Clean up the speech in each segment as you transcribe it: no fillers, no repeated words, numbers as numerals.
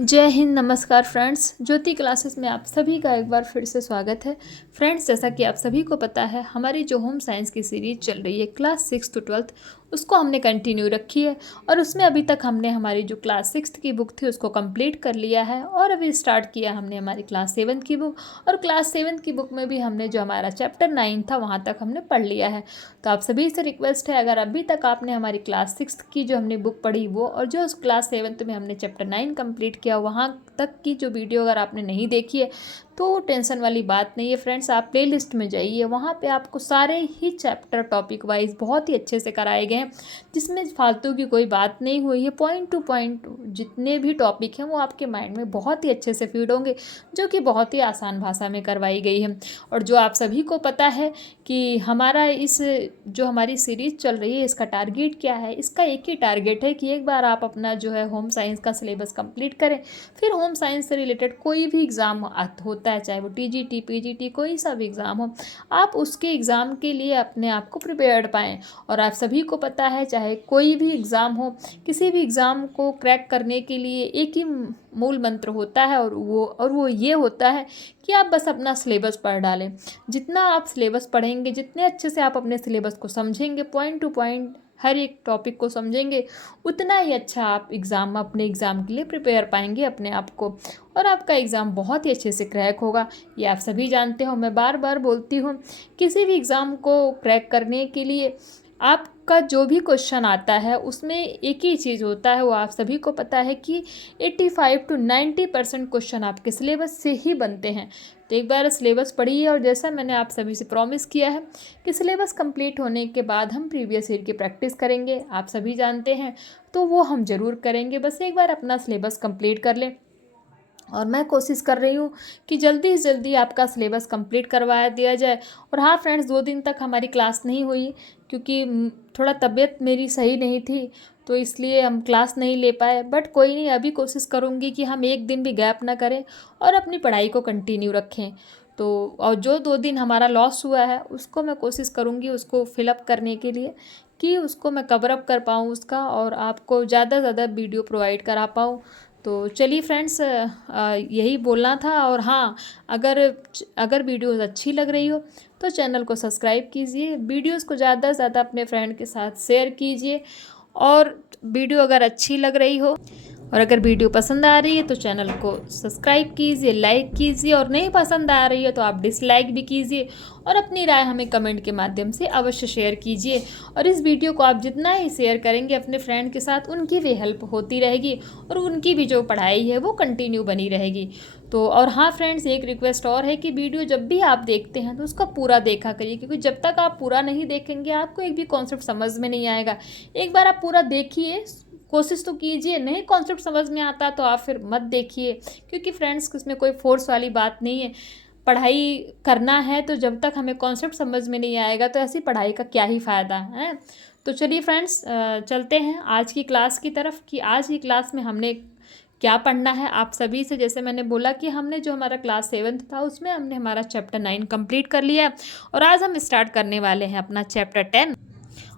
जय हिंद, नमस्कार फ्रेंड्स। ज्योति क्लासेस में आप सभी का एक बार फिर से स्वागत है। फ्रेंड्स, जैसा कि आप सभी को पता है, हमारी जो होम साइंस की सीरीज चल रही है क्लास 6 to 12 उसको हमने कंटिन्यू रखी है और उसमें अभी तक हमने हमारी जो क्लास 6 की बुक थी उसको कंप्लीट कर लिया है और अभी स्टार्ट किया हमने हमारी क्लास 7 की बुक। और क्लास 7 की बुक में भी हमने जो हमारा चैप्टर 9 था वहाँ तक हमने पढ़ लिया है। तो आप सभी से रिक्वेस्ट है, अगर अभी तक आपने हमारी क्लास 6 की जो हमने बुक पढ़ी वो और जो उस क्लास 7 में हमने चैप्टर 9 कंप्लीट किया वहाँ तक की जो वीडियो अगर आपने नहीं देखी है तो टेंशन वाली बात नहीं है फ्रेंड्स। आप प्लेलिस्ट में जाइए, वहाँ पे आपको सारे ही चैप्टर टॉपिक वाइज बहुत ही अच्छे से कराए गए हैं, जिसमें फालतू की कोई बात नहीं हुई है। पॉइंट टू पॉइंट जितने भी टॉपिक हैं वो आपके माइंड में बहुत ही अच्छे से फीड होंगे, जो कि बहुत ही आसान भाषा में करवाई गई है। और जो आप सभी को पता है कि हमारा इस जो हमारी सीरीज चल रही है इसका टारगेट क्या है, इसका एक ही टारगेट है कि एक बार आप अपना जो है होम साइंस का सिलेबस कंप्लीट करें, फिर होम साइंस से रिलेटेड कोई भी एग्ज़ाम होता है, चाहे वो टीजीटी पीजीटी कोई सा भी एग्ज़ाम हो, आप उसके एग्ज़ाम के लिए अपने आप को प्रिपेयर्ड पाएँ। और आप सभी को पता है, चाहे कोई भी एग्ज़ाम हो, किसी भी एग्ज़ाम को क्रैक करने के लिए एक ही मूल मंत्र होता है और वो ये होता है कि आप बस अपना सिलेबस पढ़ डालें। जितना आप सिलेबस पढ़ेंगे, जितने अच्छे से आप अपने सिलेबस को समझेंगे, पॉइंट टू पॉइंट हर एक टॉपिक को समझेंगे, उतना ही अच्छा आप अपने एग्ज़ाम के लिए प्रिपेयर पाएंगे अपने आप को, और आपका एग्ज़ाम बहुत ही अच्छे से क्रैक होगा। ये आप सभी जानते हो, मैं बार बार बोलती हूँ, किसी भी एग्ज़ाम को क्रैक करने के लिए आपका जो भी क्वेश्चन आता है उसमें एक ही चीज़ होता है, वो आप सभी को पता है कि 85 to 90% क्वेश्चन आपके सिलेबस से ही बनते हैं। तो एक बार सिलेबस पढ़िए, और जैसा मैंने आप सभी से प्रॉमिस किया है कि सिलेबस कंप्लीट होने के बाद हम प्रीवियस ईयर की प्रैक्टिस करेंगे, आप सभी जानते हैं, तो वो हम ज़रूर करेंगे। बस एक बार अपना सिलेबस कंप्लीट कर लें, और मैं कोशिश कर रही हूँ कि जल्दी से जल्दी आपका सिलेबस कंप्लीट करवा दिया जाए। और हाँ फ्रेंड्स, 2 दिन तक हमारी क्लास नहीं हुई क्योंकि थोड़ा तबीयत मेरी सही नहीं थी, तो इसलिए हम क्लास नहीं ले पाए। बट कोई नहीं, अभी कोशिश करूँगी कि हम एक दिन भी गैप ना करें और अपनी पढ़ाई को कंटिन्यू रखें। तो और जो 2 दिन हमारा लॉस हुआ है उसको मैं कोशिश करूँगी उसको फिलअप करने के लिए, कि उसको मैं कवर अप कर पाऊँ उसका, और आपको ज़्यादा से ज़्यादा वीडियो प्रोवाइड करा पाऊँ। तो चलिए फ्रेंड्स, यही बोलना था। और हाँ, अगर अगर वीडियोस अच्छी लग रही हो तो चैनल को सब्सक्राइब कीजिए, वीडियोस को ज़्यादा से ज़्यादा अपने फ्रेंड के साथ शेयर कीजिए। और वीडियो अगर अच्छी लग रही हो और अगर वीडियो पसंद आ रही है तो चैनल को सब्सक्राइब कीजिए, लाइक कीजिए, और नहीं पसंद आ रही है तो आप डिसलाइक भी कीजिए, और अपनी राय हमें कमेंट के माध्यम से अवश्य शेयर कीजिए। और इस वीडियो को आप जितना ही शेयर करेंगे अपने फ्रेंड के साथ, उनकी भी हेल्प होती रहेगी और उनकी भी जो पढ़ाई है वो कंटिन्यू बनी रहेगी। तो और हाँ फ्रेंड्स, एक रिक्वेस्ट और है कि वीडियो जब भी आप देखते हैं तो उसका पूरा देखा करिए, क्योंकि जब तक आप पूरा नहीं देखेंगे आपको एक भी कॉन्सेप्ट समझ में नहीं आएगा। एक बार आप पूरा देखिए, कोशिश तो कीजिए। नहीं कॉन्सेप्ट समझ में आता तो आप फिर मत देखिए, क्योंकि फ्रेंड्स इसमें कोई फोर्स वाली बात नहीं है। पढ़ाई करना है तो जब तक हमें कॉन्सेप्ट समझ में नहीं आएगा तो ऐसी पढ़ाई का क्या ही फ़ायदा है। तो चलिए फ्रेंड्स, चलते हैं आज की क्लास की तरफ, कि आज की क्लास में हमने क्या पढ़ना है। आप सभी से, जैसे मैंने बोला कि हमने जो हमारा क्लास 7 था उसमें हमने हमारा चैप्टर 9 कंप्लीट कर लिया है, और आज हम स्टार्ट करने वाले हैं अपना चैप्टर 10।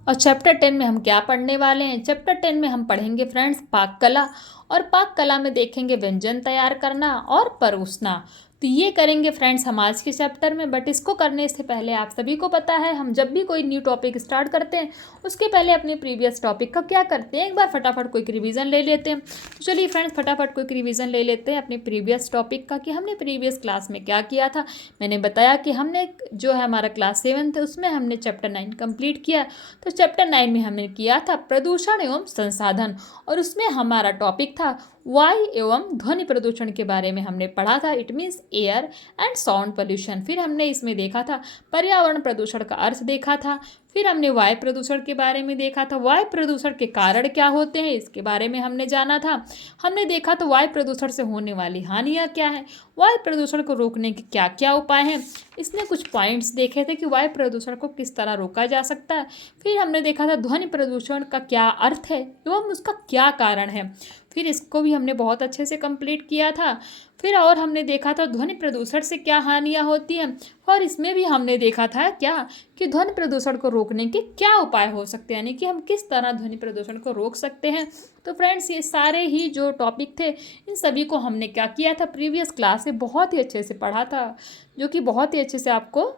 और चैप्टर 10 में हम क्या पढ़ने वाले हैं? चैप्टर 10 में हम पढ़ेंगे फ्रेंड्स पाक कला, और पाक कला में देखेंगे व्यंजन तैयार करना और परोसना। तो ये करेंगे फ्रेंड्स हम आज के चैप्टर में। बट इसको करने से पहले आप सभी को पता है, हम जब भी कोई न्यू टॉपिक स्टार्ट करते हैं उसके पहले अपने प्रीवियस टॉपिक का क्या करते हैं, एक बार फटाफट कोई रिवीजन ले लेते हैं। तो चलिए फ्रेंड्स, फटाफट कोई रिवीजन ले लेते हैं अपने प्रीवियस टॉपिक का, कि हमने प्रीवियस क्लास में क्या किया था। मैंने बताया कि हमने जो है हमारा क्लास 7 था उसमें हमने चैप्टर 9 कंप्लीट किया। तो चैप्टर 9 में हमने किया था प्रदूषण एवं संसाधन, और उसमें हमारा टॉपिक था वायु एवं ध्वनि प्रदूषण के बारे में हमने पढ़ा था। It means air and sound pollution. फिर हमने इसमें देखा था पर्यावरण प्रदूषण का अर्थ देखा था। फिर हमने वायु प्रदूषण के बारे में देखा था, वायु प्रदूषण के कारण क्या होते हैं इसके बारे में हमने जाना था। हमने देखा तो वायु प्रदूषण से होने वाली हानियाँ क्या हैं, वायु प्रदूषण को रोकने के क्या क्या उपाय हैं। इसमें कुछ पॉइंट्स देखे थे कि वायु प्रदूषण को किस तरह रोका जा सकता है। फिर हमने देखा था ध्वनि प्रदूषण का क्या अर्थ है एवं उसका क्या कारण है। फिर इसको भी हमने बहुत अच्छे से कंप्लीट किया था। फिर और हमने देखा था ध्वनि प्रदूषण से क्या हानियाँ होती हैं, और इसमें भी हमने देखा था क्या कि ध्वनि प्रदूषण को रोकने के क्या उपाय हो सकते हैं, यानी कि हम किस तरह ध्वनि प्रदूषण को रोक सकते हैं। तो फ्रेंड्स, ये सारे ही जो टॉपिक थे, इन सभी को हमने क्या किया था, प्रीवियस क्लास में बहुत ही अच्छे से पढ़ा था, जो कि बहुत ही अच्छे से आपको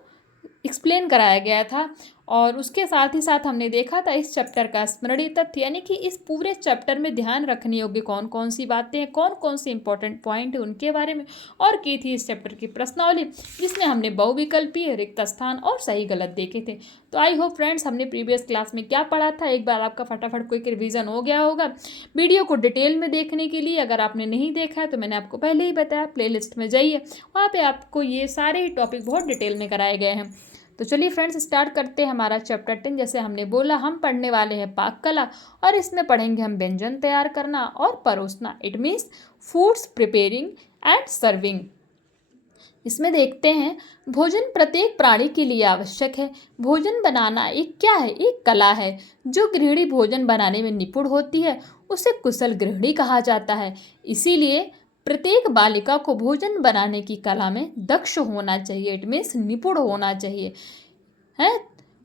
एक्सप्लेन कराया गया था। और उसके साथ ही साथ हमने देखा था इस चैप्टर का स्मरणीय तथ्य, यानी कि इस पूरे चैप्टर में ध्यान रखने योग्य कौन कौन सी बातें हैं, कौन कौन से इंपॉर्टेंट पॉइंट है उनके बारे में, और की थी इस चैप्टर की प्रश्नावली, जिसमें हमने बहुविकल्पीय, रिक्त स्थान और सही गलत देखे थे। तो आई होप फ्रेंड्स, हमने प्रीवियस क्लास में क्या पढ़ा था एक बार आपका फटाफट क्विक रिवीजन हो गया होगा। वीडियो को डिटेल में देखने के लिए अगर आपने नहीं देखा है तो मैंने आपको पहले ही बताया, प्लेलिस्ट में जाइए, वहाँ पे आपको ये सारे ही टॉपिक बहुत डिटेल में कराए गए हैं। तो चलिए फ्रेंड्स, स्टार्ट करते हैं हमारा चैप्टर 10। जैसे हमने बोला, हम पढ़ने वाले हैं पाक कला, और इसमें पढ़ेंगे हम व्यंजन तैयार करना और परोसना। It means foods preparing and serving. इसमें देखते हैं, भोजन प्रत्येक प्राणी के लिए आवश्यक है। भोजन बनाना एक क्या है, एक कला है। जो गृहिणी भोजन बनाने में निपुण होती है उसे कुशल गृहिणी कहा जाता है। इसीलिए प्रत्येक बालिका को भोजन बनाने की कला में दक्ष होना चाहिए। इट मीन्स निपुण होना चाहिए है।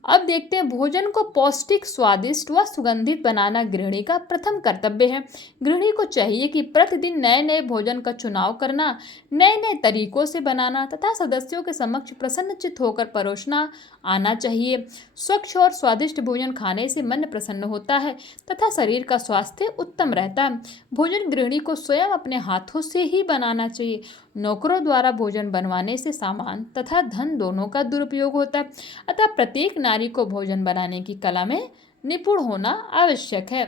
अब देखते हैं, भोजन को पौष्टिक, स्वादिष्ट व सुगंधित बनाना गृहिणी का प्रथम कर्तव्य है। गृहिणी को चाहिए कि प्रतिदिन नए नए भोजन का चुनाव करना, नए नए तरीकों से बनाना तथा सदस्यों के समक्ष प्रसन्नचित्त होकर परोसना आना चाहिए। स्वच्छ और स्वादिष्ट भोजन खाने से मन प्रसन्न होता है तथा शरीर का स्वास्थ्य उत्तम रहता है। भोजन गृहिणी को स्वयं अपने हाथों से ही बनाना चाहिए। नौकरों द्वारा भोजन बनवाने से सामान तथा धन दोनों का दुरुपयोग होता है। अतः प्रत्येक नारी को भोजन बनाने की कला में निपुण होना आवश्यक है।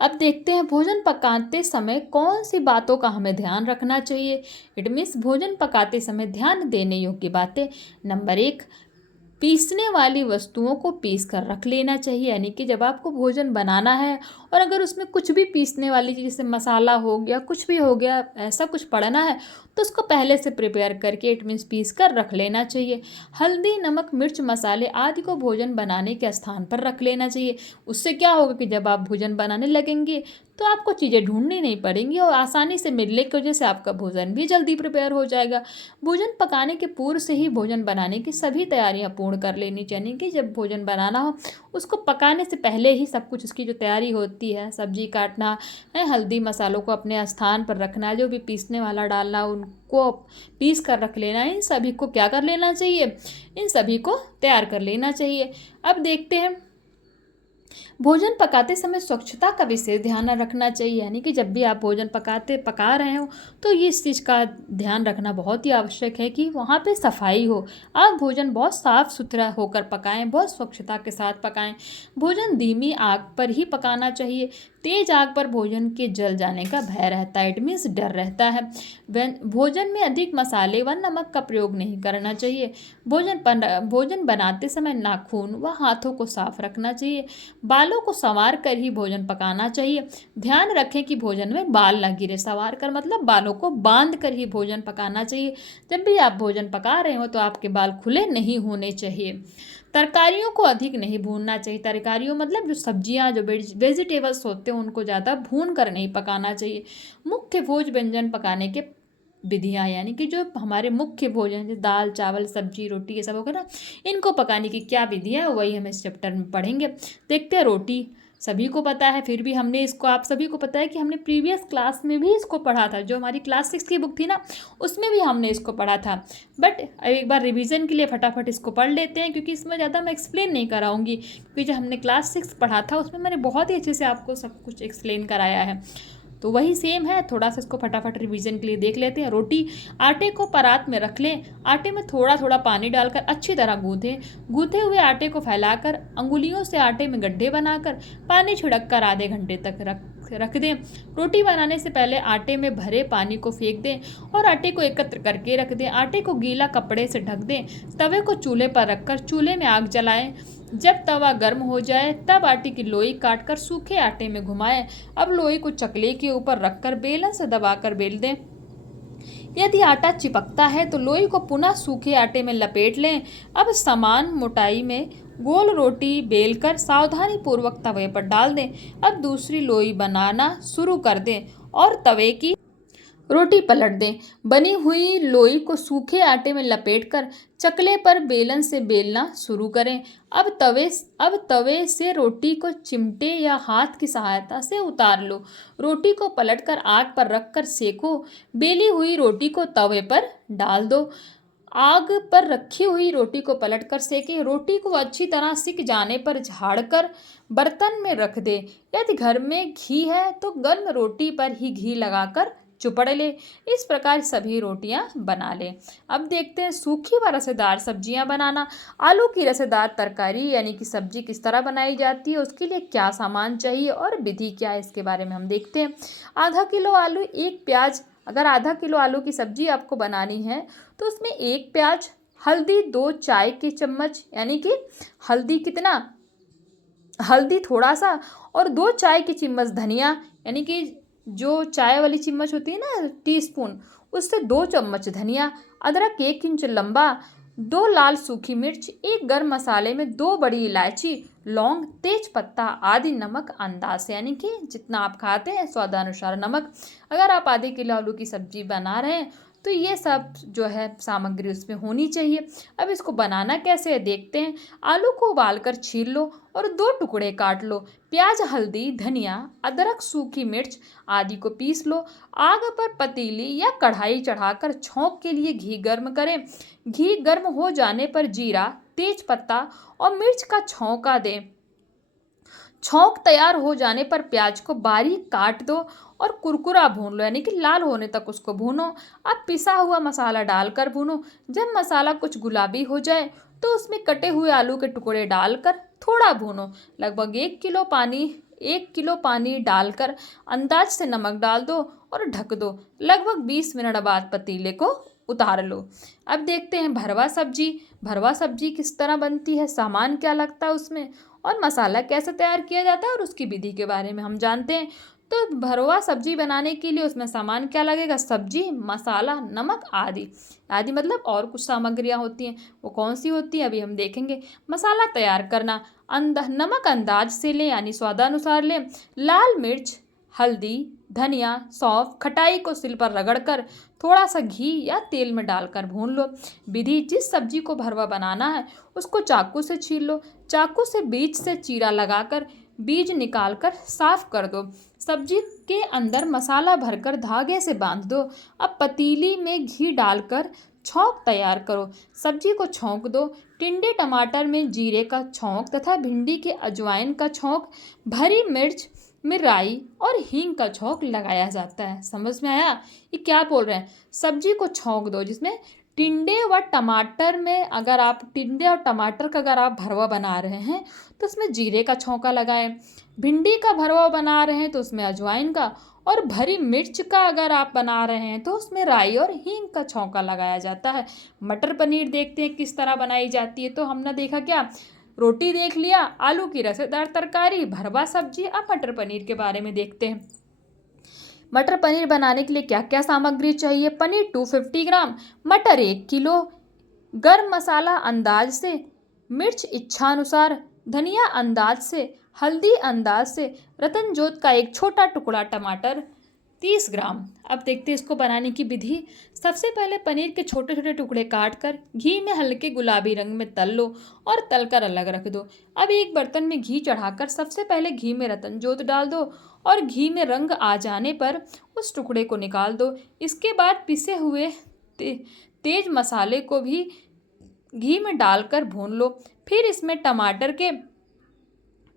अब देखते हैं, भोजन पकाते समय कौन सी बातों का हमें ध्यान रखना चाहिए। इट मीन्स भोजन पकाते समय ध्यान देने योग्य बातें। नंबर 1, पीसने वाली वस्तुओं को पीस कर रख लेना चाहिए। यानी कि जब आपको भोजन बनाना है और अगर उसमें कुछ भी पीसने वाली चीज़, जैसे मसाला हो गया, कुछ भी हो गया, ऐसा कुछ पड़ना है तो उसको पहले से प्रिपेयर करके, इट मीन्स पीस कर रख लेना चाहिए। हल्दी, नमक, मिर्च, मसाले आदि को भोजन बनाने के स्थान पर रख लेना चाहिए। उससे क्या होगा कि जब आप भोजन बनाने लगेंगे तो आपको चीज़ें ढूंढनी नहीं पड़ेंगी और आसानी से मिलने की वजह से आपका भोजन भी जल्दी प्रिपेयर हो जाएगा। भोजन पकाने के पूर्व से ही भोजन बनाने की सभी तैयारियां पूर्ण कर लेनी चाहिए। कि जब भोजन बनाना हो उसको पकाने से पहले ही सब कुछ, उसकी जो तैयारी होती है, सब्जी काटना है, हल्दी मसालों को अपने स्थान पर रखना, जो भी पीसने वाला डालना उनको पीस कर रख लेना, इन सभी को क्या कर लेना चाहिए, इन सभी को तैयार कर लेना चाहिए। अब देखते हैं, भोजन पकाते समय स्वच्छता का विशेष ध्यान रखना चाहिए। यानी कि जब भी आप भोजन पका रहे हो तो ये इस चीज़ का ध्यान रखना बहुत ही आवश्यक है कि वहाँ पे सफाई हो। आप भोजन बहुत साफ सुथरा होकर पकाएं, बहुत स्वच्छता के साथ पकाएं। भोजन धीमी आग पर ही पकाना चाहिए। तेज आग पर भोजन के जल जाने का भय रहता है। इट मीन्स डर रहता है। भोजन में अधिक मसाले व नमक का प्रयोग नहीं करना चाहिए। भोजन बनाते समय नाखून व हाथों को साफ रखना चाहिए। बालों को संवार कर ही भोजन पकाना चाहिए। ध्यान रखें कि भोजन में बाल न गिरे। संवार कर मतलब बालों को बांध कर ही भोजन पकाना चाहिए। जब भी आप भोजन पका रहे हो तो आपके बाल खुले नहीं होने चाहिए। तरकारियों को अधिक नहीं भूनना चाहिए। तरकारियों मतलब जो सब्जियां, जो वेजिटेबल्स होते हैं उनको ज़्यादा भून कर नहीं पकाना चाहिए। मुख्य भोज व्यंजन पकाने के विधियाँ, यानी कि जो हमारे मुख्य भोजन जैसे दाल, चावल, सब्जी, रोटी, ये सब होगा ना, इनको पकाने की क्या विधियाँ है वही हम इस चैप्टर में पढ़ेंगे। देखते हैं, रोटी सभी को पता है, फिर भी हमने इसको, आप सभी को पता है कि हमने प्रीवियस क्लास में भी इसको पढ़ा था। जो हमारी क्लास 6 की बुक थी ना, उसमें भी हमने इसको पढ़ा था। बट एक बार रिवीजन के लिए फटाफट इसको पढ़ लेते हैं, क्योंकि इसमें ज़्यादा मैं एक्सप्लेन नहीं कराऊंगी, क्योंकि जो हमने क्लास 6 पढ़ा था उसमें मैंने बहुत ही अच्छे से आपको सब कुछ एक्सप्लेन कराया है। तो वही सेम है, थोड़ा सा इसको फटाफट रिवीजन के लिए देख लेते हैं। रोटी, आटे को परात में रख लें। आटे में थोड़ा थोड़ा पानी डालकर अच्छी तरह गूँथें। गूँथे हुए आटे को फैलाकर अंगुलियों से आटे में गड्ढे बनाकर पानी छिड़क कर आधे घंटे तक रख दें। रोटी बनाने से पहले आटे में भरे पानी को फेंक दें और आटे को एकत्र करके रख दें। आटे को गीला कपड़े से ढक दें। तवे को चूल्हे पर रखकर चूल्हे में आग जलाएं। जब तवा गर्म हो जाए तब आटे की लोई काटकर सूखे आटे में घुमाएं। अब लोई को चकले के ऊपर रखकर बेलन से दबाकर बेल दें। यदि आटा चिपकता है तो लोई को पुनः सूखे आटे में लपेट लें। अब समान मोटाई में गोल रोटी बेलकर सावधानी पूर्वक तवे पर डाल दें। अब दूसरी लोई बनाना शुरू कर दें और तवे की रोटी पलट दें। बनी हुई लोई को सूखे आटे में लपेटकर चकले पर बेलन से बेलना शुरू करें। अब तवे से रोटी को चिमटे या हाथ की सहायता से उतार लो। रोटी को पलटकर आग पर रखकर सेको। बेली हुई रोटी को तवे पर डाल दो। आग पर रखी हुई रोटी को पलटकर सेकें। रोटी को अच्छी तरह सिक जाने पर झाड़कर बर्तन में रख दे। यदि घर में घी है तो गर्म रोटी पर ही घी लगाकर चुपड़ ले। इस प्रकार सभी रोटियां बना ले। अब देखते हैं सूखी व रसेदार सब्जियां बनाना। आलू की रसेदार तरकारी यानी कि सब्जी किस तरह बनाई जाती है, उसके लिए क्या सामान चाहिए और विधि क्या है, इसके बारे में हम देखते हैं। आधा किलो आलू, एक प्याज। अगर आधा किलो आलू की सब्जी आपको बनानी है तो उसमें एक प्याज, हल्दी 2 चाय के चम्मच, यानी कि हल्दी कितना, हल्दी थोड़ा सा, और 2 चाय की चम्मच धनिया, यानी कि जो चाय वाली चम्मच होती है ना, टीस्पून, उससे 2 चम्मच धनिया। अदरक 1 इंच लंबा, 2 लाल सूखी मिर्च, 1 गर्म मसाले में 2 बड़ी इलायची, लौंग, तेज पत्ता आदि। नमक अंदाज से, यानी कि जितना आप खाते हैं स्वादानुसार नमक। अगर आप आधे किलो आलू की सब्जी बना रहे हैं तो ये सब जो है सामग्री उसमें होनी चाहिए। अब इसको बनाना कैसे है देखते हैं। आलू को उबालकर छील लो और 2 टुकड़े काट लो। प्याज, हल्दी, धनिया, अदरक, सूखी मिर्च आदि को पीस लो। आग पर पतीली या कढ़ाई चढ़ाकर छौंक के लिए घी गर्म करें। घी गर्म हो जाने पर जीरा, तेज पत्ता और मिर्च का छौंका दें। छौंक तैयार हो जाने पर प्याज को बारीक काट दो और कुरकुरा भून लो, यानी कि लाल होने तक उसको भूनो। अब पिसा हुआ मसाला डालकर भूनो। जब मसाला कुछ गुलाबी हो जाए तो उसमें कटे हुए आलू के टुकड़े डालकर थोड़ा भूनो। लगभग 1 किलो पानी डालकर अंदाज से नमक डाल दो और ढक दो। लगभग 20 मिनट बाद पतीले को उतार लो। अब देखते हैं भरवा सब्जी। भरवा सब्जी किस तरह बनती है, सामान क्या लगता है उसमें, और मसाला कैसे तैयार किया जाता है और उसकी विधि के बारे में हम जानते हैं। तो भरवा सब्जी बनाने के लिए उसमें सामान क्या लगेगा, सब्जी, मसाला, नमक आदि। आदि मतलब और कुछ सामग्रियां होती हैं, वो कौन सी होती हैं अभी हम देखेंगे। मसाला तैयार करना। नमक अंदाज से लें, यानी स्वादानुसार लें। लाल मिर्च, हल्दी, धनिया, सौंफ, खटाई को सिल पर रगड़कर थोड़ा सा घी या तेल में डालकर भून लो। विधि, जिस सब्जी को भरवा बनाना है उसको चाकू से छील लो। चाकू से बीच से चीरा लगाकर बीज निकालकर साफ कर दो। सब्जी के अंदर मसाला भरकर धागे से बांध दो। अब पतीली में घी डालकर छौंक तैयार करो। सब्जी को छौंक दो। टिंडे टमाटर में जीरे का छौंक तथा भिंडी के अजवाइन का छौंक, भरी मिर्च में राई और हींग का छौंक लगाया जाता है। समझ में आया ये क्या बोल रहे हैं। सब्जी को छौंक दो, जिसमें टिंडे व टमाटर में, अगर आप टिंडे और टमाटर का अगर आप भरवा बना रहे हैं तो उसमें जीरे का छौंका लगाएं। भिंडी का भरवा बना रहे हैं तो उसमें अजवाइन का, और भरी मिर्च का अगर आप बना रहे हैं तो उसमें राई और हींग का छौंका लगाया जाता है। मटर पनीर देखते हैं किस तरह बनाई जाती है। तो हमने देखा क्या, रोटी देख लिया, आलू की रसेदार तरकारी, भरवा सब्जी। अब मटर पनीर के बारे में देखते हैं। मटर पनीर बनाने के लिए क्या क्या सामग्री चाहिए। पनीर 250 ग्राम, मटर 1 किलो, गर्म मसाला अंदाज से, मिर्च इच्छानुसार, धनिया अंदाज से, हल्दी अंदाज से, रतन जोत का 1 छोटा टुकड़ा, टमाटर 30 ग्राम। अब देखते हैं इसको बनाने की विधि। सबसे पहले पनीर के छोटे छोटे टुकड़े काटकर घी में हल्के गुलाबी रंग में तल लो और तलकर अलग रख दो। अब एक बर्तन में घी चढ़ाकर सबसे पहले घी में रतन जोत डाल दो और घी में रंग आ जाने पर उस टुकड़े को निकाल दो। इसके बाद पिसे हुए तेज मसाले को भी घी में डालकर भून लो। फिर इसमें टमाटर के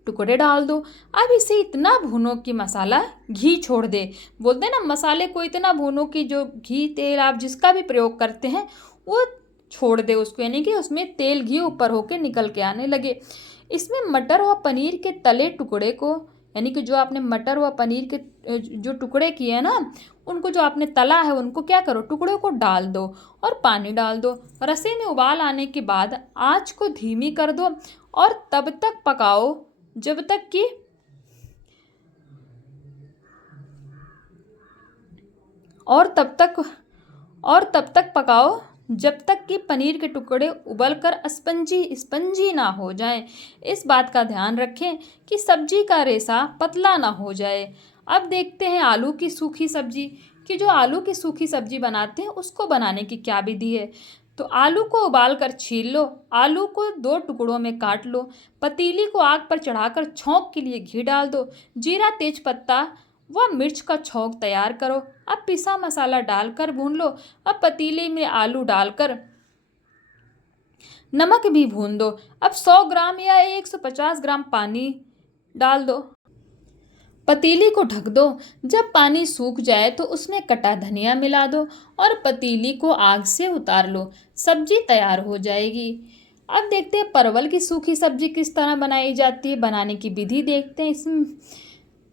टुकड़े डाल दो। अब इसे इतना भूनो कि मसाला घी छोड़ दे। बोलते हैं ना, मसाले को इतना भूनो कि जो घी तेल आप जिसका भी प्रयोग करते हैं वो छोड़ दे उसको, यानी कि उसमें तेल घी ऊपर होके निकल के आने लगे। इसमें मटर व पनीर के तले टुकड़े को, यानी कि जो आपने मटर व पनीर के जो टुकड़े किए हैं ना, उनको जो आपने तला है उनको क्या करो, टुकड़ों को डाल दो और पानी डाल दो। रसे में उबाल आने के बाद आँच को धीमी कर दो और तब तक पकाओ जब तक कि तब तक पकाओ जब तक कि पनीर के टुकड़े उबलकर स्पंजी ना हो जाएं। इस बात का ध्यान रखें कि सब्जी का रेशा पतला ना हो जाए। अब देखते हैं आलू की सूखी सब्जी कि जो आलू की सूखी सब्जी बनाते हैं उसको बनाने की क्या विधि है। तो आलू को उबाल कर छील लो, आलू को 2 टुकड़ों में काट लो, पतीली को आग पर चढ़ाकर छौंक के लिए घी डाल दो, जीरा तेज पत्ता व मिर्च का छौंक तैयार करो। अब पिसा मसाला डालकर भून लो। अब पतीले में आलू डालकर नमक भी भून दो। अब 100 ग्राम या 150 ग्राम पानी डाल दो, पतीली को ढक दो। जब पानी सूख जाए तो उसमें कटा धनिया मिला दो और पतीली को आग से उतार लो। सब्जी तैयार हो जाएगी। अब देखते हैं परवल की सूखी सब्जी किस तरह बनाई जाती है। बनाने की विधि देखते हैं। इसमें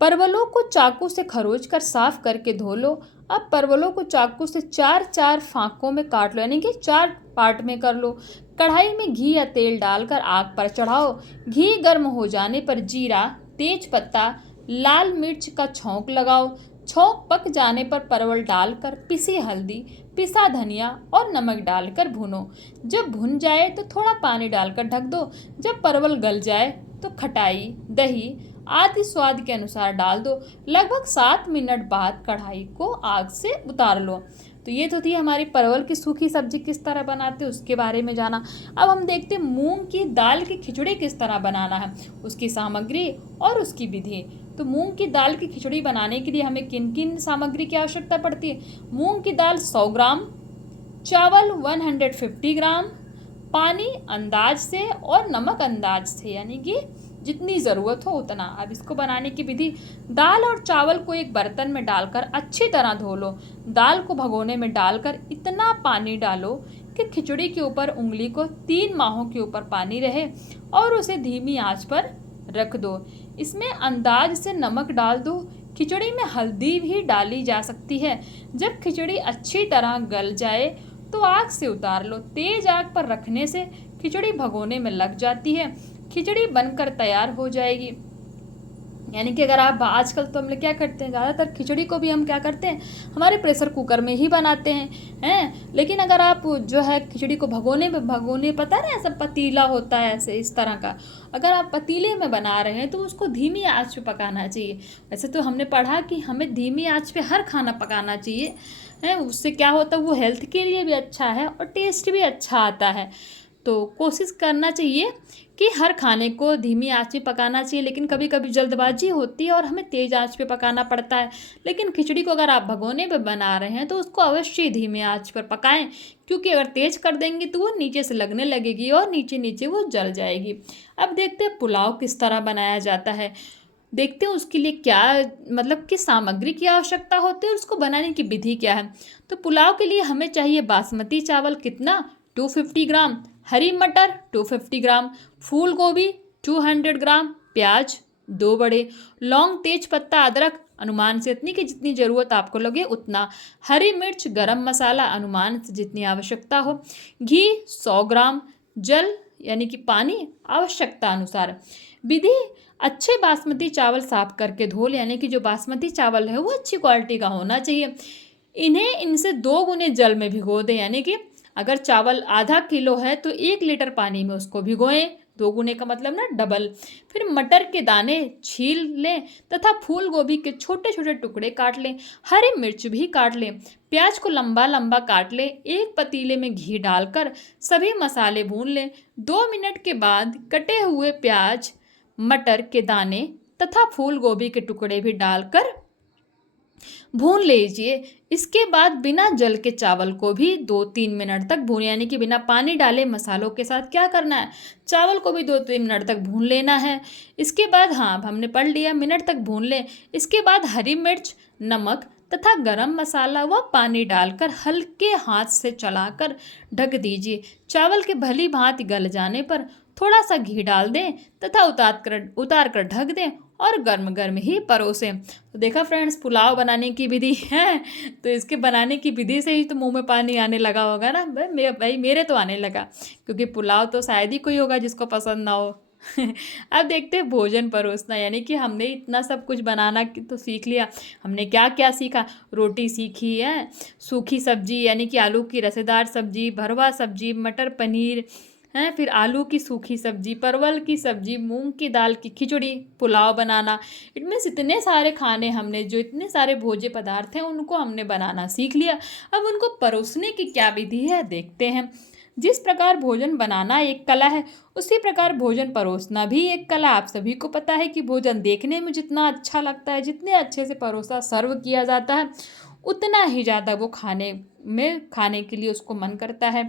परवलों को चाकू से खरोच कर साफ करके धो लो। अब परवलों को चाकू से 4-4 फाँकों में काट लो, यानी कि 4 पार्ट में कर लो। कढ़ाई में घी या तेल डालकर आग पर चढ़ाओ। घी गर्म हो जाने पर जीरा, तेज पत्ता, लाल मिर्च का छौंक लगाओ। छौंक पक जाने पर परवल डालकर पिसी हल्दी, पिसा धनिया और नमक डालकर भूनो। जब भुन जाए तो थोड़ा पानी डालकर ढक दो। जब परवल गल जाए तो खटाई, दही आदि स्वाद के अनुसार डाल दो। लगभग 7 मिनट बाद कढ़ाई को आग से उतार लो। तो ये तो थी हमारी परवल की सूखी सब्जी किस तरह बनाते हैं उसके बारे में जाना। अब हम देखते हैं मूंग की दाल की खिचड़ी किस तरह बनाना है, उसकी सामग्री और उसकी विधि। तो मूंग की दाल की खिचड़ी बनाने के लिए हमें किन किन सामग्री की आवश्यकता पड़ती है। मूंग की दाल 100 ग्राम, चावल 150 ग्राम, पानी अंदाज से और नमक अंदाज से, यानी कि जितनी ज़रूरत हो उतना। अब इसको बनाने की विधि। दाल और चावल को एक बर्तन में डालकर अच्छी तरह धो लो। दाल को भगोने में डालकर इतना पानी डालो कि खिचड़ी के ऊपर उंगली को 3 माहों के ऊपर पानी रहे और उसे धीमी आंच पर रख दो। इसमें अंदाज से नमक डाल दो। खिचड़ी में हल्दी भी डाली जा सकती है। जब खिचड़ी अच्छी तरह गल जाए तो आग से उतार लो। तेज आग पर रखने से खिचड़ी भगोने में लग जाती है, खिचड़ी बनकर तैयार हो जाएगी। यानी कि अगर आप आजकल तो हम लोग क्या करते हैं, ज़्यादातर खिचड़ी को भी हम क्या करते हैं हमारे प्रेशर कुकर में ही बनाते हैं। लेकिन अगर आप जो है खिचड़ी को भगोने पता है ना, ऐसा पतीला होता है ऐसे इस तरह का, अगर आप पतीले में बना रहे हैं तो उसको धीमी आंच पे पकाना चाहिए। वैसे तो हमने पढ़ा कि हमें धीमी आंच पे हर खाना पकाना चाहिए है, उससे क्या होता है वो हेल्थ के लिए भी अच्छा है और टेस्ट भी अच्छा आता है। तो कोशिश करना चाहिए कि हर खाने को धीमी आंच पे पकाना चाहिए। लेकिन कभी कभी जल्दबाजी होती है और हमें तेज़ आंच पे पकाना पड़ता है। लेकिन खिचड़ी को अगर आप भगोने पे बना रहे हैं तो उसको अवश्य धीमी आंच पर पकाएं, क्योंकि अगर तेज़ कर देंगे तो वो नीचे से लगने लगेगी और नीचे नीचे वो जल जाएगी। अब देखते हैं पुलाव किस तरह बनाया जाता है। देखते हैं उसके लिए क्या मतलब किस सामग्री की आवश्यकता होती है और उसको बनाने की विधि क्या है। तो पुलाव के लिए हमें चाहिए बासमती चावल कितना 250 ग्राम, हरी मटर 250 ग्राम, फूल गोभी 200 ग्राम, प्याज 2 बड़े, लौंग तेज पत्ता अदरक अनुमान से इतनी कि जितनी ज़रूरत आपको लगे उतना, हरी मिर्च गरम मसाला अनुमान से जितनी आवश्यकता हो, घी 100 ग्राम, जल यानी कि पानी आवश्यकता अनुसार। विधि। अच्छे बासमती चावल साफ करके धो लें, यानी कि जो बासमती चावल है वो अच्छी क्वालिटी का होना चाहिए। इन्हें इनसे 2 गुने जल में भिगो दें, यानी कि अगर चावल आधा किलो है तो 1 लीटर पानी में उसको भिगोएं। 2 गुने का मतलब ना डबल। फिर मटर के दाने छील लें तथा फूल गोभी के छोटे छोटे टुकड़े काट लें। हरी मिर्च भी काट लें। प्याज को लंबा लंबा काट लें। एक पतीले में घी डालकर सभी मसाले भून लें। 2 मिनट के बाद कटे हुए प्याज, मटर के दाने तथा फूल गोभी के टुकड़े भी डालकर भून लीजिए। इसके बाद बिना जल के चावल को भी 2-3 मिनट तक भून, यानी कि बिना पानी डाले मसालों के साथ क्या करना है, चावल को भी 2-3 मिनट तक भून लेना है। इसके बाद हाँ हमने पढ़ लिया, मिनट तक भून लें। इसके बाद हरी मिर्च, नमक तथा गरम मसाला व पानी डालकर हल्के हाथ से चलाकर ढक दीजिए। चावल के भली भांति गल जाने पर थोड़ा सा घी डाल दें तथा उतार कर ढक दें और गर्म गर्म ही परोसें। तो देखा फ्रेंड्स पुलाव बनाने की विधि है। तो इसके बनाने की विधि से ही तो मुंह में पानी आने लगा होगा ना भाई मेरे तो आने लगा, क्योंकि पुलाव तो शायद ही कोई होगा जिसको पसंद ना हो। अब देखते हैं भोजन परोसना, यानी कि हमने इतना सब कुछ बनाना तो सीख लिया। हमने क्या क्या सीखा, रोटी सीखी है, सूखी सब्जी यानी कि आलू की रसेदार सब्जी, भरवा सब्जी, मटर पनीर हैं, फिर आलू की सूखी सब्जी, परवल की सब्जी, मूंग की दाल की खिचड़ी, पुलाव बनाना। इट मीन्स इतने सारे खाने हमने, जो इतने सारे भोज्य पदार्थ हैं उनको हमने बनाना सीख लिया। अब उनको परोसने की क्या विधि है देखते हैं। जिस प्रकार भोजन बनाना एक कला है, उसी प्रकार भोजन परोसना भी एक कला। आप सभी को पता है कि भोजन देखने में जितना अच्छा लगता है, जितने अच्छे से परोसा सर्व किया जाता है, उतना ही ज़्यादा वो खाने के लिए उसको मन करता है।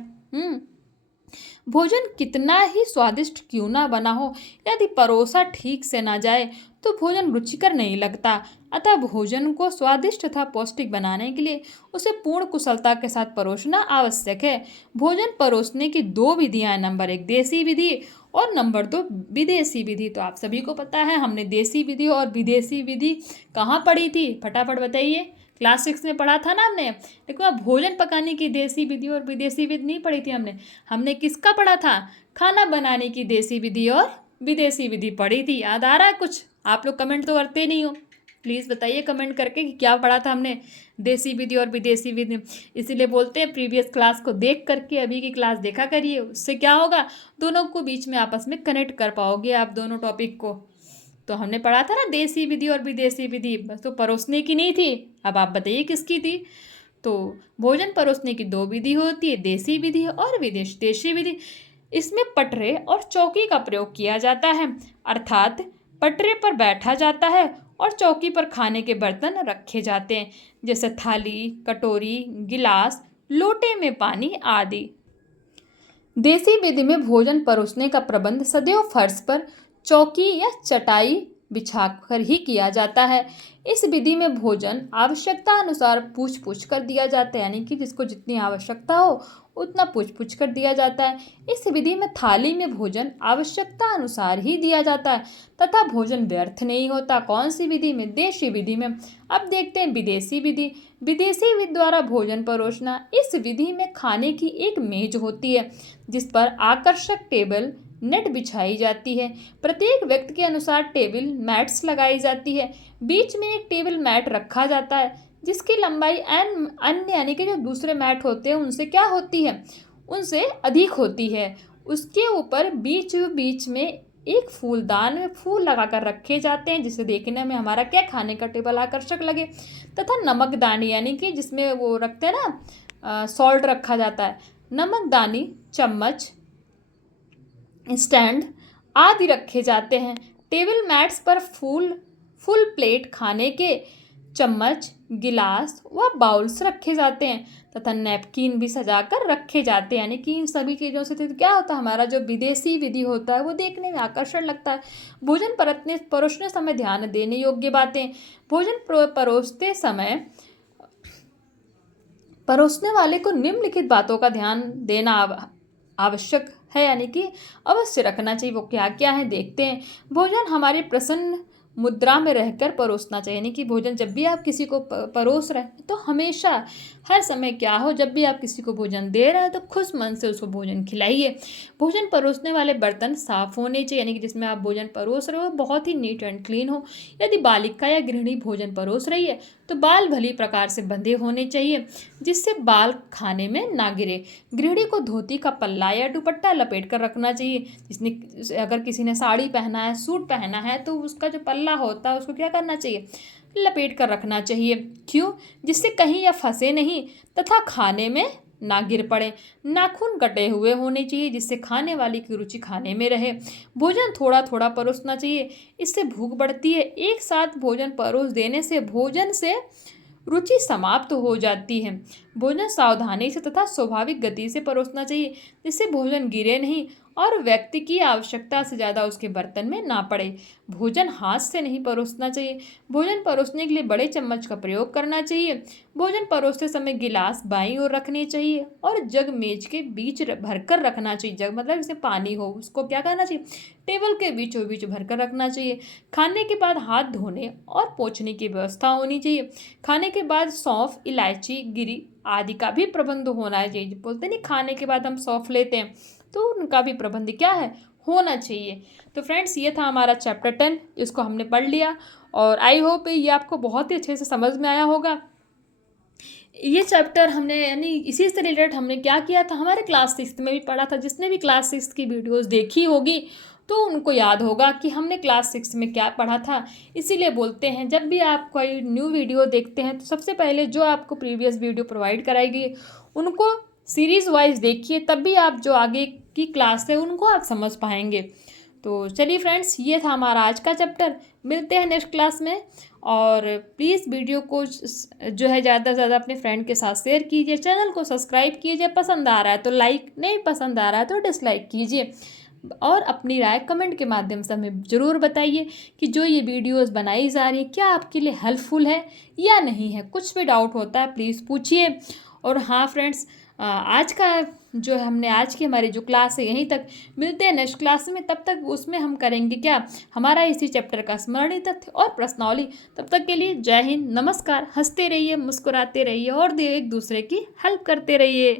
भोजन कितना ही स्वादिष्ट क्यों ना बना हो, यदि परोसा ठीक से ना जाए तो भोजन रुचिकर नहीं लगता। अतः भोजन को स्वादिष्ट तथा पौष्टिक बनाने के लिए उसे पूर्ण कुशलता के साथ परोसना आवश्यक है। भोजन परोसने की दो विधियां हैं, नंबर 1 देसी विधि और नंबर 2 विदेशी विधि। तो आप सभी को पता है हमने देसी विधि और विदेशी विधि कहाँ पढ़ी थी, फटाफट बताइए। क्लास 6 में पढ़ा था ना हमने। देखो अब भोजन पकाने की देसी विधि और विदेशी विधि नहीं पढ़ी थी हमने। हमने किसका पढ़ा था, खाना बनाने की देसी विधि और विदेशी विधि पढ़ी थी। याद आ रहा है कुछ? आप लोग कमेंट तो करते नहीं हो, प्लीज़ बताइए कमेंट करके कि क्या पढ़ा था हमने, देसी विधि और विदेशी विधि। इसीलिए बोलते हैं प्रीवियस क्लास को देख करके अभी की क्लास देखा करिए, उससे क्या होगा, दोनों को बीच में आपस में कनेक्ट कर पाओगे आप दोनों टॉपिक को। तो हमने पढ़ा था ना देसी विधि और विदेशी विधि, बस तो परोसने की नहीं थी। अब आप बताइए किसकी थी। तो भोजन परोसने की दो विधि होती है, देसी विधि और विदेशी विधि। इसमें पटरे और चौकी का प्रयोग किया जाता है, अर्थात पटरे पर बैठा जाता है और चौकी पर खाने के बर्तन रखे जाते हैं, जैसे थाली, कटोरी, गिलास, लोटे में पानी आदि। देसी विधि में भोजन परोसने का प्रबंध सदैव फर्श पर चौकी या चटाई बिछाकर ही किया जाता है। इस विधि में भोजन आवश्यकता अनुसार पूछ पूछ कर दिया जाता है, यानी कि जिसको जितनी आवश्यकता हो उतना पूछ पूछ कर दिया जाता है। इस विधि में थाली में भोजन आवश्यकता अनुसार ही दिया जाता है तथा भोजन व्यर्थ नहीं होता। कौन सी विधि में? देशी विधि में। अब देखते हैं विदेशी विधि। विदेशी विधि द्वारा भोजन परोसना। इस विधि में खाने की एक मेज होती है जिस पर आकर्षक टेबल नेट बिछाई जाती है। प्रत्येक व्यक्ति के अनुसार टेबल मैट्स लगाई जाती है। बीच में एक टेबल मैट रखा जाता है जिसकी लंबाई अन्य यानी कि जो दूसरे मैट होते हैं उनसे क्या होती है, उनसे अधिक होती है। उसके ऊपर बीच बीच में एक फूलदान में फूल लगाकर रखे जाते हैं जिसे देखने में हमारा क्या, खाने का टेबल आकर्षक लगे। तथा नमकदानी यानी कि जिसमें वो रखते हैं ना, सॉल्ट रखा जाता है, नमकदानी, चम्मच, स्टैंड आदि रखे जाते हैं। टेबल मैट्स पर फुल प्लेट खाने के चम्मच, गिलास व बाउल्स रखे जाते हैं तथा नैपकिन भी सजाकर रखे जाते हैं। यानी कि इन सभी चीज़ों से तो क्या होता है, हमारा जो विदेशी विधि होता है वो देखने में आकर्षण लगता है। भोजन परोसने समय ध्यान देने योग्य बातें। भोजन परोसते समय परोसने वाले को निम्नलिखित बातों का ध्यान देना आवश्यक है, यानी कि अवश्य रखना चाहिए। वो क्या क्या है देखते हैं। भोजन हमारे प्रसन्न मुद्रा में रहकर परोसना चाहिए, यानी कि भोजन जब भी आप किसी को परोस रहे हैं तो हमेशा हर समय क्या हो, जब भी आप किसी को भोजन दे रहे हैं तो खुश मन से उसको भोजन खिलाइए। भोजन परोसने वाले बर्तन साफ होने चाहिए, यानी कि जिसमें आप भोजन परोस रहे हो बहुत ही नीट एंड क्लीन हो। यदि बालिका या गृहिणी भोजन परोस रही है तो बाल भली प्रकार से बंधे होने चाहिए जिससे बाल खाने में ना गिरे। गृहिणी को धोती का पल्ला या दुपट्टा लपेट कर रखना चाहिए। जिसने अगर किसी ने साड़ी पहना है, सूट पहना है, तो उसका जो पल्ला होता है उसको क्या करना चाहिए, लपेट कर रखना चाहिए। क्यों? जिससे कहीं यह फंसे नहीं तथा खाने में ना गिर पड़े। नाखून कटे हुए होने चाहिए जिससे खाने वाली की रुचि खाने में रहे। भोजन थोड़ा थोड़ा परोसना चाहिए, इससे भूख बढ़ती है। एक साथ भोजन परोस देने से भोजन से रुचि समाप्त हो जाती है। भोजन सावधानी से तथा स्वाभाविक गति से परोसना चाहिए जिससे भोजन गिरे नहीं और व्यक्ति की आवश्यकता से ज़्यादा उसके बर्तन में ना पड़े। भोजन हाथ से नहीं परोसना चाहिए। भोजन परोसने के लिए बड़े चम्मच का प्रयोग करना चाहिए। भोजन परोसते समय गिलास बाईं ओर रखने चाहिए और जग मेज के बीच भरकर रखना चाहिए। जग मतलब इसमें पानी हो, उसको क्या करना चाहिए, टेबल के बीचों बीच भरकर रखना चाहिए। खाने के बाद हाथ धोने और पोंछने की व्यवस्था होनी चाहिए। खाने के बाद सौंफ, इलायची, गिरी आदि का भी प्रबंध होना चाहिए। बोलते नहीं खाने के बाद हम सौंफ लेते हैं, तो उनका भी प्रबंध क्या है, होना चाहिए। तो फ्रेंड्स ये था हमारा चैप्टर 10, इसको हमने पढ़ लिया और आई होप ये आपको बहुत ही अच्छे से समझ में आया होगा। ये चैप्टर हमने यानी इसी से रिलेटेड हमने क्या किया था, हमारे क्लास 6 में भी पढ़ा था। जिसने भी क्लास 6 की वीडियोस देखी होगी तो उनको याद होगा कि हमने क्लास 6 में क्या पढ़ा था। इसीलिए बोलते हैं जब भी आप कोई न्यू वीडियो देखते हैं तो सबसे पहले जो आपको प्रीवियस वीडियो प्रोवाइड कराई गई उनको सीरीज़ वाइज देखिए, तब भी आप जो आगे की क्लास है उनको आप समझ पाएंगे। तो चलिए फ्रेंड्स, ये था हमारा आज का चैप्टर। मिलते हैं नेक्स्ट क्लास में। और प्लीज़ वीडियो को जो है ज़्यादा से ज़्यादा अपने फ्रेंड के साथ शेयर कीजिए, चैनल को सब्सक्राइब कीजिए, पसंद आ रहा है तो लाइक, नहीं पसंद आ रहा है तो डिसलाइक कीजिए। और अपनी राय कमेंट के माध्यम से हमें ज़रूर बताइए कि जो ये वीडियोस बनाई जा रही है क्या आपके लिए हेल्पफुल है या नहीं है। कुछ भी डाउट होता है प्लीज़ पूछिए। और हाँ फ्रेंड्स, आज का जो है हमने आज की हमारी जो क्लास है यहीं तक। मिलते हैं नेक्स्ट क्लास में, तब तक उसमें हम करेंगे क्या, हमारा इसी चैप्टर का स्मरणीय तथ्य और प्रश्नावली। तब तक के लिए जय हिंद, नमस्कार। हंसते रहिए, मुस्कुराते रहिए और एक दूसरे की हेल्प करते रहिए।